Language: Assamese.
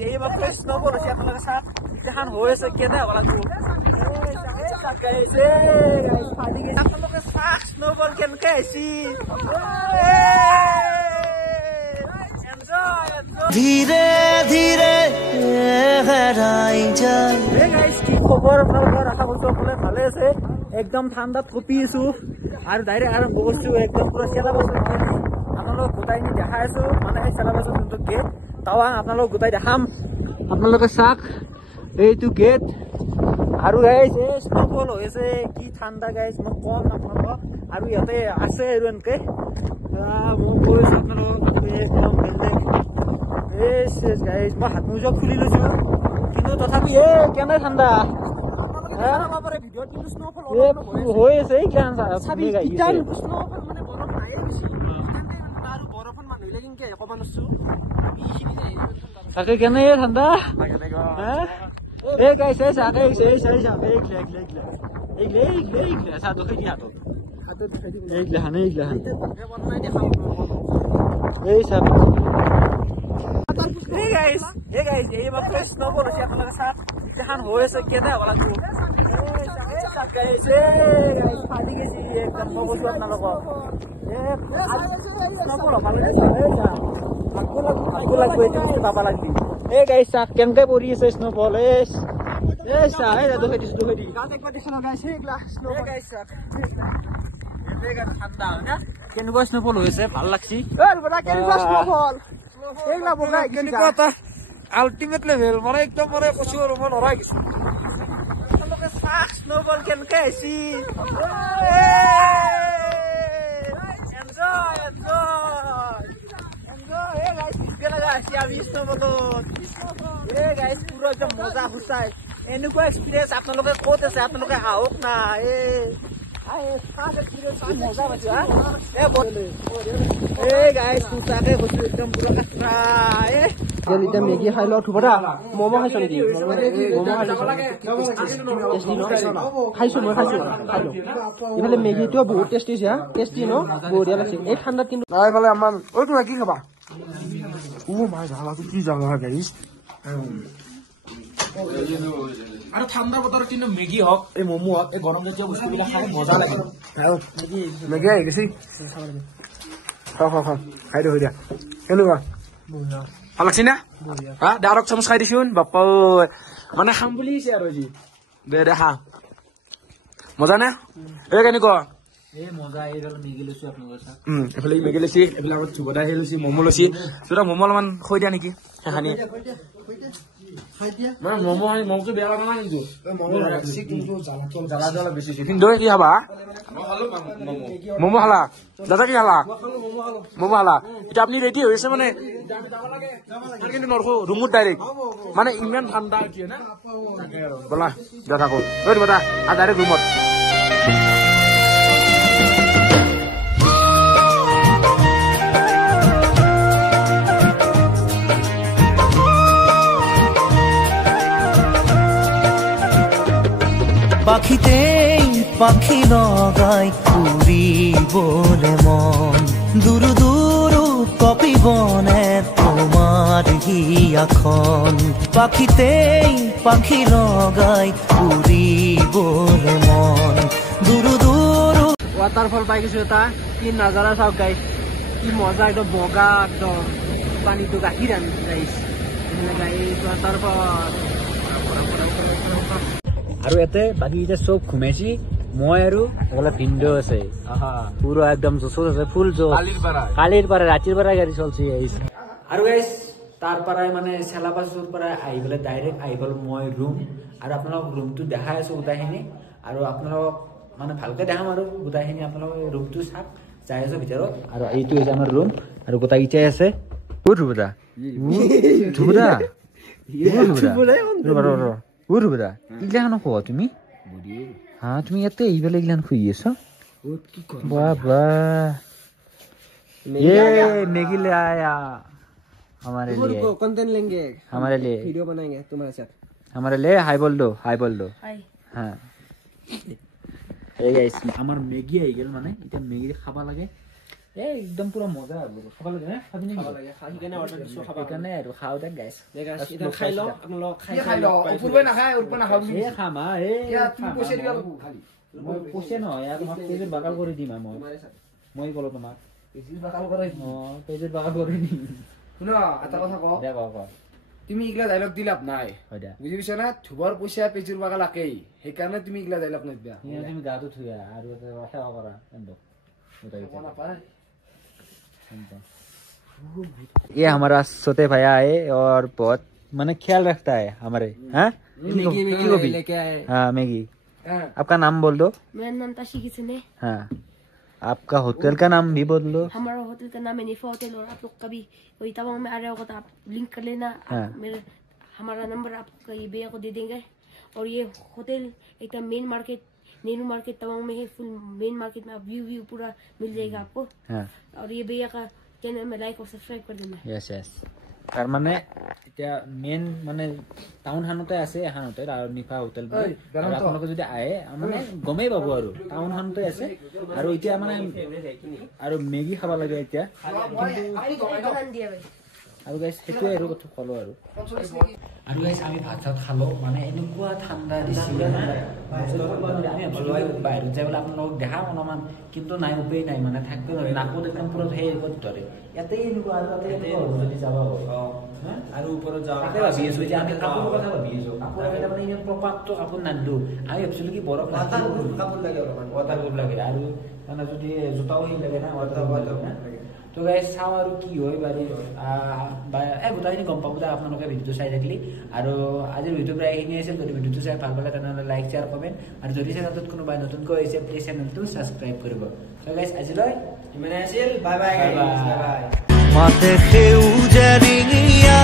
এই মাত্র স্নোফল হচ্ছে আপনাদের সাথে ইতিহান হয়েছে কেদা বলা তো আপনাদের সাথ স্নোফল কেন কেছি ধীরে ধীরে হেরাই যায় কি খবর আপনাদের আশা করছি সকলে ভালে আছে একদম ঠান্ডা থপি আছো আর ডাইরেক্ট আরম্ভ করছো একদম পুরো সেলা বছর আপোনালোক গোটাই নি দেখাই আছো মানে এই সেলা বছর যোনটো গেট টাৱাং আপোনালোক গোটাই দেখাম আপোনালোকে চাওক এইটো গেট আৰু গাইছ এই স্নোফল হৈছে কি ঠাণ্ডা গাইছ মই কম আপোনালোকক আৰু ইয়াতে আছে আৰু এনেকে মই কৈছো আপোনালোকক একদম বেলেগ গাইছ মই হাত মোজা খুলি লৈছো কিন্তু তথাপি কেনে ঠাণ্ডা হৈ আছে তাকে কেনে ঠাণ্ডা এই গাইছে চাকে এই চাব এই মাত্র স্নোফল হচ্ছে আপনাদের সাথে ইতিহান হয়েছে কেদা বলা তো ফাটি গেছি একদম মই কৈছো আপোনালোকক স্নোফল হব লাগবে এইটো বস্তু পাবা লাগবি এই গাইছ চাক কেনেকে পৰি আছে স্নোফল কেনেকুৱা স্নোফল হৈছে ভাল লাগছি আল্টিমেট লেভেল মানে একদম মানে কৈছো আৰু মই নৰাই গৈছো আপোনালোকে চাক স্নোফল কেনেকে আহিছি মজা হুচাই এনেকুৱা এক্সপিৰিয়েঞ্চ আপোনালোকে ক'ত আছে আপোনালোকে আহক না মেগী খাই লওঁ থুপৰা ম'ম' খাইছ নেকি খাইছো মই খাইছো ইফালে মেগীটো বহুত টেষ্টি আছে টেষ্টি ন বঢ়িয়া লাগিছে এই ঠাণ্ডাত কিন্তু এইফালে আমাৰ তোমাৰ কি খাবা মাই জাগাটো কি জাগা গাইছ আৰু ঠাণ্ডা বতৰত কিন্তু মেগী হওক এই ম'ম' হওক এই গৰম জাতীয় বস্তুবিলাক খাই মজা লাগে মেগী আহি গৈছে খাই দিওঁ দিয়া কেনেকুৱা ভাল লাগছে না ডাইৰেক্ট চামুচ খাই দিছোন বাপ্পা মানে খাম বুলি আহিছে আৰু আজি দে খা মজা নে এই কেনেকুৱা এইফালে মেগী লৈছি এইফালে আমাৰ চুবদা আহি লৈছি ম'ম' লৈছি চুৰা ম'ম' অলপমান খৈ দিয়া নেকি সেইখানি ম'মটো বেয়া লগা নাই কিন্তু জ্বালা জ্বালা বেছি কিন্তু কি খাবা ম'ম' খালা দাদা কি খালা ম'ম' খালা এতিয়া আপুনি ৰেডি হৈ আছে মানে কিন্তু নৰখো ৰুমত ডাইৰেক্ট মানে ইমান ঠাণ্ডা উঠি না বলা দা থাকো দাদা ডাইৰেক্ট ৰুমত পাখিতেই পাখি লগাই উড়িবলে মন দুৰু দুৰু কপিবনে তোমাৰ হিয়াখন পাখিতেই পাখি লগাই উড়িবলে মন দুৰু দুৰু ৱাটাৰফল পাই গৈছো এটা কি নাজাৰা চাওক গাইছ কি মজা একদম বগা একদম পানীটো গাখীৰ আনি গাইছ গাইছ ৱাটাৰফল আৰু ইয়াতে বাকী এতিয়া চব ঘুমাইছি মই আৰু অলপ ভিন্দ আছে পুৰো একদম জোশ আছে ফুল জোশ কালিৰ পাৰা ৰাতিৰ পাৰা গাড়ি চলছে আৰু গাইছ তাৰ পৰাই মানে চেলাবাসৰ পৰা আহি পেলাই ডাইৰেক্ট আহি গ'ল মই ৰুম আৰু আপোনালোক ৰুমটো দেখাই আছো গোটাইখিনি আৰু আপোনালোক মানে ভালকে দেখাম আৰু গোটাইখিনি আপোনালোক ৰুমটো চাওক যাই আছো ভিতৰত আৰু এইটো হৈছে আমাৰ ৰুম আৰু গোটাই ইটাই আছে ধুবুদা ইগলাখানো খোৱা তুমি তুমি ইয়াতে এইফালে ইগলাখান শুই আছো बाबा ये मैगी ले आया हमारे लिए कंटेंट लेंगे हमारे लिए वीडियो बनाएंगे तुम्हारे साथ हमारे लिए हाई बोल दो हाँ এই গাইস আমার ম্যাগি আই গেল মানে এটা ম্যাগি খাবা লাগে একদম পুৰা মজা আৰু খাব লাগে না খাবি নি খাব লাগে খাই কেনে অৰ্ডাৰ দিছো খাব কাৰণে আৰু খাও দেখ গাইছ গাইছ এটা খাই ল আপোনালোক খাই ল ওপৰবে না খাই ওপৰ না খাব এ খামা এ তুমি পইচা দিবা খালি মই পইচা নহয় ইয়াত তোমাক পেজৰ বাকাল কৰি দিম মই কলো তোমাক পেজিৰ বাকাল কৰে পেজৰ বাকাল কৰি দিম শুন এটা কথা ক দে ক তুমি ইগলা ডায়লগ দিলাপ নাই হয় দে বুজি পাইছ না থুবৰ পইচা পেজিৰ বাকাল আকেই সেইকাৰণে তুমি ইগলা ডায়লগ নদিয়া তুমি গাটো থুয়া আৰু এটা সেৱা কৰা এন্ড ये हमारा सोते भैया है और बहुत मैंने ख्याल रखता है हमारे हाँ मैगी लेके आए हाँ मैगी आपका नाम बोल दो मेरा नाम ताशी किशन है हाँ आपका होटल का नाम भी बोल दो हमारा होटल का नाम है निफा होटल और आप लोग कभी कोई तवांग में आ रहे होगा तो आप लिंक कर लेना मेरे हमारा नंबर आपको ये भैया को दे देंगे और ये होटल एकदम main market Nehru market Tawang में है फुल मेन मार्केट में व्यू पूरा मिल जाएगा आपको और ये भैया का चैनल में लाइक और सब्सक्राइब कर देना यस यस তাৰ মানে এতিয়া মেইন মানে টাউন খানতে আছে এখানতে আৰু নিফা হোটেল বুলি আপোনালোকে যদি আহে মানে গমেই পাব আৰু টাউন খানতে আছে আৰু এতিয়া মানে আৰু মেগী খাব লাগে এতিয়া আৰু গাইছ সেইটোৱে আৰু কথা ক'লো আৰু গাইছ আমি ভাত চাত খালো মানে এনেকুৱা ঠাণ্ডা দিছিলে না আমি বাহিৰত যাই পেলাই আপোনালোকক দেখাম অলপমান কিন্তু নাই উপায় নাই মানে থাকিব নোৱাৰি নাকত একদম পুৰা সেই ধৰে ইয়াতে এনেকুৱা আৰু তাতে যদি যাব আৰু ওপৰত যাওঁ তাতে ভাবি আছো যে আমি কাপোৰৰ কথা ভাবি আছো কাপোৰ এটা মানে ইমান প্ৰপাতটো কাপোৰ নানিলো আমি ভাবিছিলো কি বৰফ কাপোৰ লাগে অলপমান ৱাটাৰপ্ৰুফ লাগে আৰু মানে যদি জোতাও সেই লাগে না ৱাটাৰপ্ৰুফ লাগে তো গাইছ চাওঁ আৰু কি হয় বাৰু গোটেইখিনি গম পাব যে আপোনালোকে ভিডিঅ'টো চাই থাকিলে আৰু আজিৰ ভিডিঅ' প্ৰায় এইখিনি আছিল যদি ভিডিঅ'টো চাই ভাল পালে তেনেহ'লে লাইক শ্বেয়াৰ কমেণ্ট আৰু যদি চেনেলটোত কোনোবাই নতুনকৈ আহিছে প্লিজ চেনেলটো ছাবস্ক্ৰাইব কৰিব তো গাইছ আজিলৈ ইমানে আছিল বাই বাই মাতে সেউজীয়া